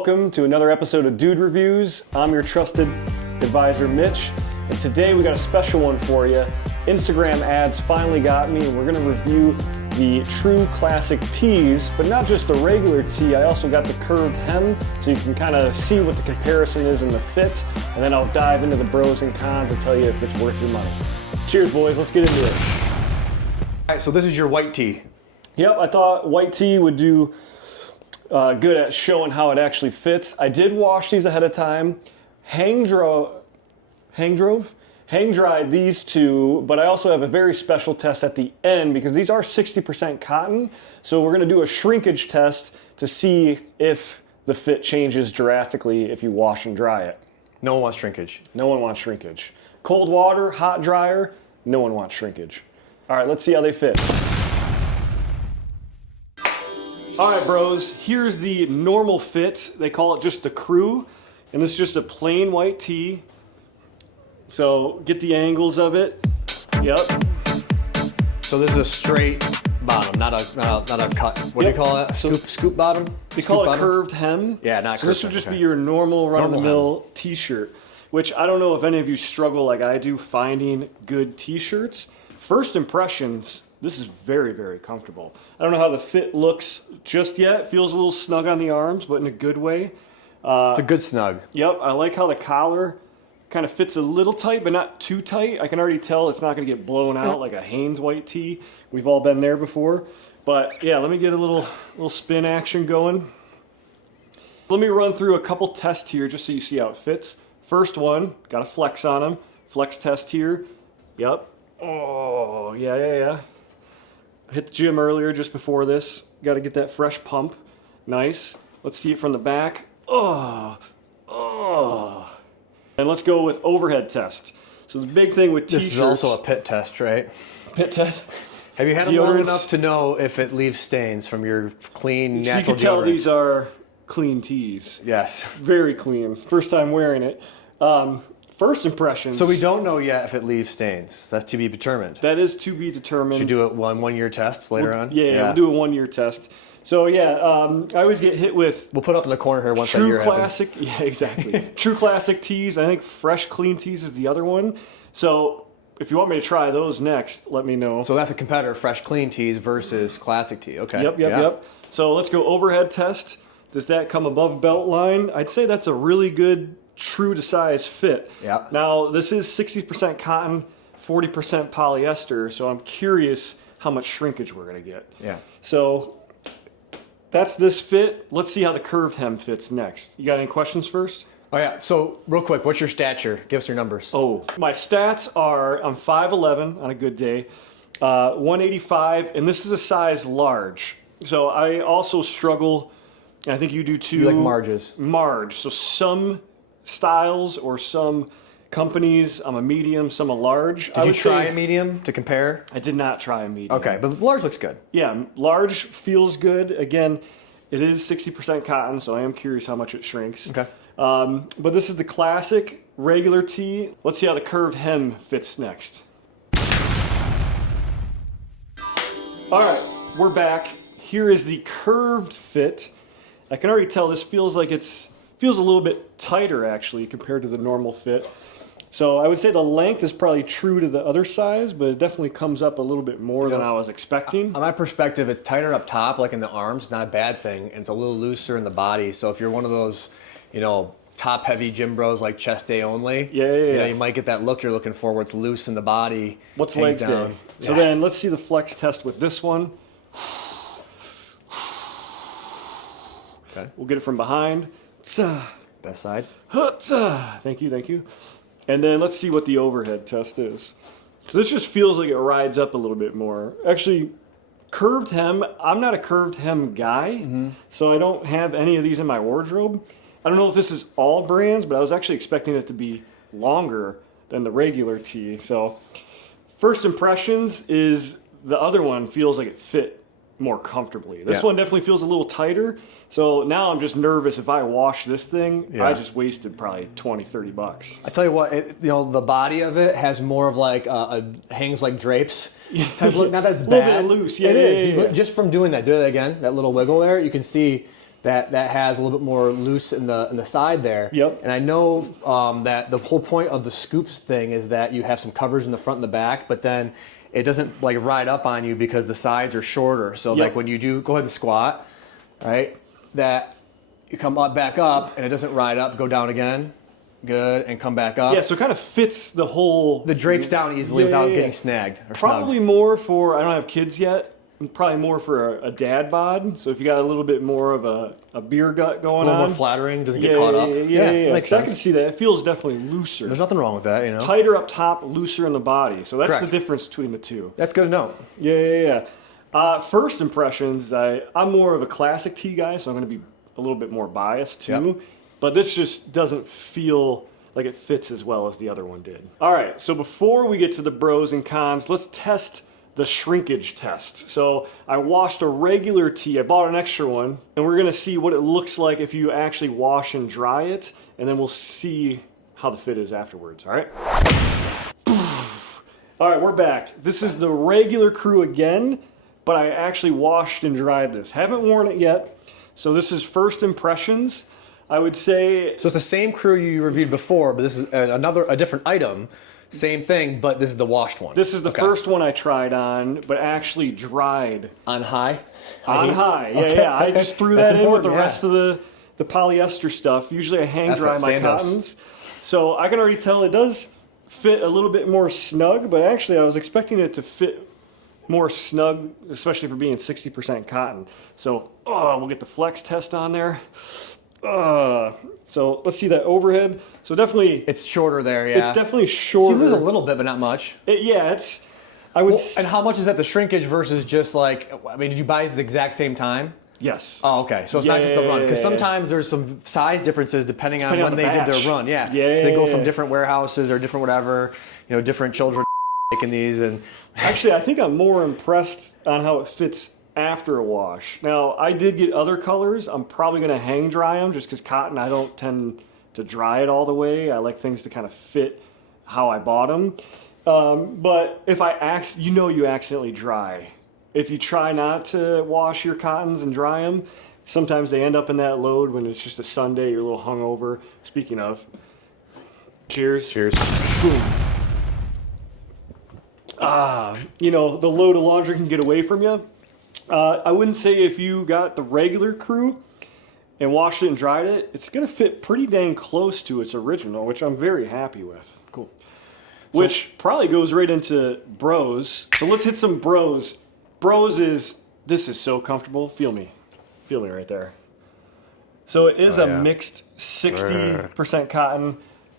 welcome to another episode of Dude Reviews. I'm your trusted advisor, Mitch, and today we got a special one for you. Instagram ads finally got me, and we're gonna review the true classic tees, but not just the regular tee. I also got the curved hem, so you can kind of see what the comparison is in the fit, and then I'll dive into the pros and cons and tell you if it's worth your money. Cheers, boys, let's get into it. All right, so this is your white tee. Yep, I thought white tee would do good at showing how it actually fits. I did wash these ahead of time. Hang dried these two, but I also have a very special test at the end because these are 60% cotton. So we're gonna do a shrinkage test to see if the fit changes drastically if you wash and dry it. No one wants shrinkage. No one wants shrinkage. Cold water, hot dryer, no one wants shrinkage. All right, let's see how they fit. All right, bros, here's the normal fit. They call it just the crew, and this is just a plain white tee. So get the angles of it. Yep. So this is a straight bottom, not a cut. What do you call that? Scoop bottom? They call it curved hem. Yeah, not curved. So this would just be your normal run-of-the-mill t-shirt, which I don't know if any of you struggle like I do finding good t-shirts. First impressions, this is very, very comfortable. I don't know how the fit looks just yet. It feels a little snug on the arms, but in a good way. It's a good snug. Yep, I like how the collar kind of fits a little tight, but not too tight. I can already tell it's not gonna get blown out like a Hanes white tee. We've all been there before. But yeah, let me get a little spin action going. Let me run through a couple tests here just so you see how it fits. First one, got a flex on them. Flex test here. Yep. Oh, yeah. Hit the gym earlier just before this. Got to get that fresh pump. Nice. Let's see it from the back. Oh. And let's go with overhead test. So the big thing with t-shirts. This is also a pit test, right? Pit test. Have you had them long enough to know if it leaves stains from your clean, natural deodorant? You can tell these are clean tees. Yes. Very clean. First time wearing it. First impressions. So we don't know yet if it leaves stains. That's to be determined. That is to be determined. Should do it one-year tests later on? Yeah, we'll do a 1 year test. So yeah, I always get hit with... We'll put up in the corner here once that year classic, happens. Yeah, exactly. True classic tees. I think fresh clean tees is the other one. So if you want me to try those next, let me know. So that's a competitor, fresh clean tees versus classic tee. Okay. Yep. So let's go overhead test. Does that come above belt line? I'd say that's a really good true to size fit. Yeah. Now this is 60% cotton, 40% polyester, so I'm curious how much shrinkage we're gonna get. Yeah. So that's this fit. Let's see how the curved hem fits next. You got any questions first? Oh yeah, so real quick, what's your stature? Give us your numbers. Oh, my stats are, I'm 5'11" on a good day, 185, and this is a size large. So I also struggle, and I think you do too. You like marges. Marge, so some styles or some companies, I'm a medium, some a large. Did you try a medium to compare? I did not try a medium. Okay, but large looks good. Yeah, large feels good. Again, it is 60% cotton, so I am curious how much it shrinks. Okay. But this is the classic regular tee. Let's see how the curved hem fits next. All right, we're back. Here is the curved fit. I can already tell this feels like feels a little bit tighter actually compared to the normal fit. So I would say the length is probably true to the other size, but it definitely comes up a little bit more than I was expecting. On my perspective, it's tighter up top, like in the arms, not a bad thing, and it's a little looser in the body. So if you're one of those, top heavy gym bros like chest day only, you might get that look you're looking for where it's loose in the body. What's legs day? So then let's see the flex test with this one. Okay. We'll get it from behind. Best side. Thank you. And then let's see what the overhead test is. So this just feels like it rides up a little bit more. Actually, curved hem, I'm not a curved hem guy, so I don't have any of these in my wardrobe. I don't know if this is all brands, but I was actually expecting it to be longer than the regular tee. So first impressions is the other one feels like it fit more comfortably. This one definitely feels a little tighter. So now I'm just nervous if I wash this thing, I just wasted probably 20, 30 bucks. I tell you what, the body of it has more of like hangs like drapes type look. Now that's bad. A little bit loose, It is. Just from doing that, do it again, that little wiggle there, you can see that has a little bit more loose in the side there. Yep. And I know that the whole point of the scoops thing is that you have some covers in the front and the back, but then it doesn't like ride up on you because the sides are shorter. So like when you do go ahead and squat, right, that you come up, back up and it doesn't ride up, go down again. Good, and come back up. Yeah, so it kind of fits the whole... The drapes down easily without getting snagged or probably snug. more for, I don't have kids yet, probably more for a dad bod. So if you got a little bit more of a beer gut going on. A little more flattering, doesn't get caught up. Yeah. Makes sense. I can see that. It feels definitely looser. There's nothing wrong with that, you know. Tighter up top, looser in the body. So that's Correct. the difference between the two. That's good to know. Yeah. First impressions, I'm more of a classic tee guy, so I'm going to be a little bit more biased too. Yep. But this just doesn't feel like it fits as well as the other one did. All right, so before we get to the pros and cons, let's test the shrinkage test. So I washed a regular tee, I bought an extra one, and we're gonna see what it looks like if you actually wash and dry it, and then we'll see how the fit is afterwards, all right? All right, we're back. This is the regular crew again, but I actually washed and dried this. Haven't worn it yet, so this is first impressions. I would say... So it's the same crew you reviewed before, but this is a different item. Same thing, but this is the washed one. This is the first one I tried on, but actually dried. On high? On high, yeah, Okay. yeah. I just threw that in with the rest of the polyester stuff. Usually I hang dry my cottons. So I can already tell it does fit a little bit more snug, but actually I was expecting it to fit more snug, especially for being 60% cotton. So we'll get the flex test on there. So let's see that overhead. So definitely, it's shorter there. Yeah, it's definitely shorter. You lose a little bit, but not much. It's. I would. And how much is that the shrinkage versus just like? I mean, did you buy it at the exact same time? Yes. Oh, okay. So it's not just the run, because sometimes there's some size differences depending on when they did their run. Yeah. They go from different warehouses or different whatever. You know, different children making these and. Actually, I think I'm more impressed on how it fits after a wash. Now, I did get other colors. I'm probably going to hang dry them just because cotton, I don't tend to dry it all the way. I like things to kind of fit how I bought them. But if you accidentally dry. If you try not to wash your cottons and dry them, sometimes they end up in that load when it's just a Sunday, you're a little hungover. Speaking of, cheers. Cheers. The load of laundry can get away from you. I wouldn't say if you got the regular crew and washed it and dried it, it's going to fit pretty dang close to its original, which I'm very happy with. Cool. Which probably goes right into bros. So let's hit some bros. This is so comfortable. Feel me right there. So it is a mixed 60% cotton,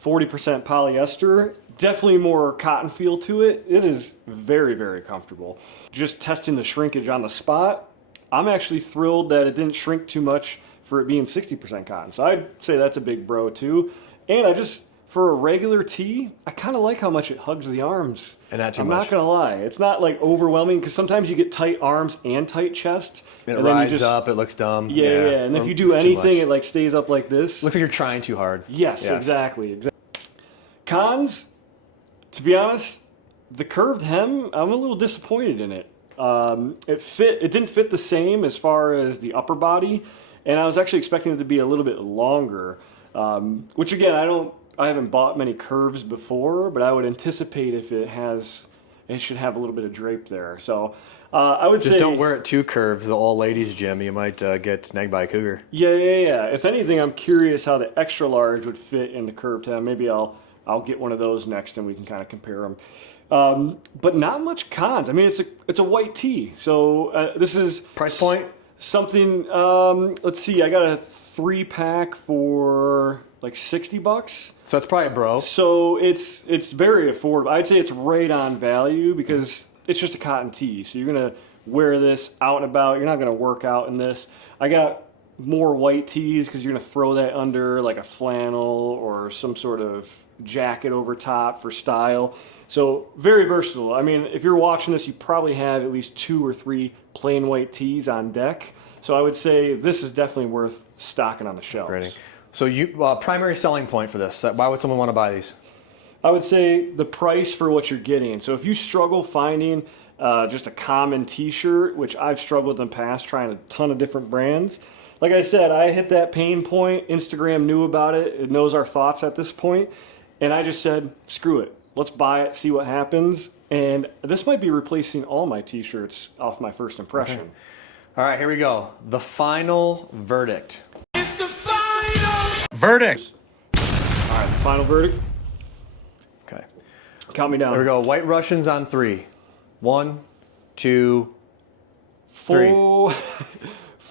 40% polyester. Definitely more cotton feel to it. It is very, very comfortable. Just testing the shrinkage on the spot, I'm actually thrilled that it didn't shrink too much for it being 60% cotton. So I'd say that's a big bro too. And for a regular tee, I kind of like how much it hugs the arms. And not too I'm much. not gonna lie, it's not like overwhelming because sometimes you get tight arms and tight chest. And it rides up, it looks dumb. Yeah. And if you do anything, it like stays up like this. Looks like you're trying too hard. Yes. Exactly. Cons. To be honest, the curved hem, I'm a little disappointed in it. It didn't fit the same as far as the upper body, and I was actually expecting it to be a little bit longer. Which again, I haven't bought many curves before, but I would anticipate if it should have a little bit of drape there. So I would say just don't wear it too curved. The all ladies gym, you might get snagged by a cougar. Yeah. If anything, I'm curious how the extra large would fit in the curved hem. Maybe I'll get one of those next and we can kind of compare them. But not much cons. I mean, it's a white tee. So this is... Price point? Something, let's see, I got a 3-pack for like $60. So that's probably a bro. So it's very affordable. I'd say it's right on value because it's just a cotton tee. So you're going to wear this out and about. You're not going to work out in this. I got more white tees because you're going to throw that under like a flannel or some sort of jacket over top for style. So very versatile. I mean, if you're watching this, you probably have at least 2 or 3 plain white tees on deck. So I would say this is definitely worth stocking on the shelves. Great. So primary selling point for this, why would someone want to buy these? I would say the price for what you're getting. So if you struggle finding just a common t-shirt, which I've struggled in the past trying a ton of different brands, like I said, I hit that pain point. Instagram knew about it. It knows our thoughts at this point. And I just said, screw it. Let's buy it, see what happens. And this might be replacing all my t-shirts off my first impression. Okay. All right, here we go. The final verdict. It's the final verdict. All right, the final verdict. Okay. Count me down. There we go. White Russians on 3. 1, 2, 3.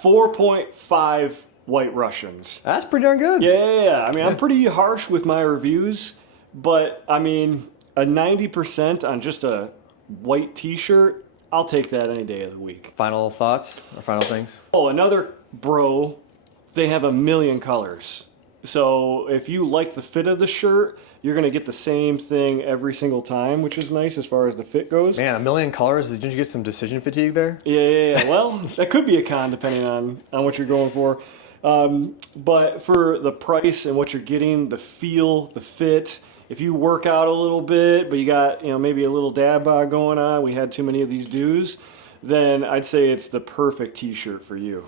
4.5 White Russians. That's pretty darn good. Yeah. I mean, I'm pretty harsh with my reviews, but I mean, a 90% on just a white t-shirt, I'll take that any day of the week. Final thoughts or final things? Oh, another bro, they have a million colors. So if you like the fit of the shirt, you're going to get the same thing every single time, which is nice as far as the fit goes. Man, a million colors. Didn't you get some decision fatigue there? Yeah. Well, that could be a con depending on what you're going for. But for the price and what you're getting, the feel, the fit, if you work out a little bit, but you got, maybe a little dad bod going on, we had too many of these dudes, then I'd say it's the perfect t-shirt for you.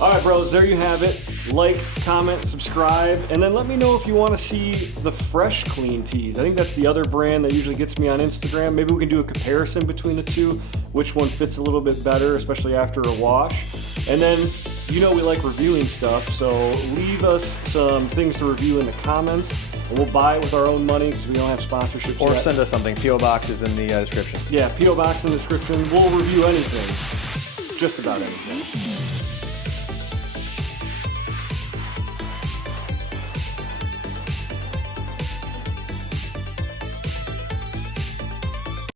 All right, bros, there you have it. Like, comment, subscribe, and then let me know if you want to see the fresh clean tees. I think that's the other brand that usually gets me on Instagram. Maybe we can do a comparison between the two, which one fits a little bit better, especially after a wash. And then, we like reviewing stuff, so leave us some things to review in the comments, and we'll buy it with our own money because we don't have sponsorships Or yet. send us something. P.O. Box is in the description. Yeah, P.O. Box in the description. We'll review anything. Just about anything.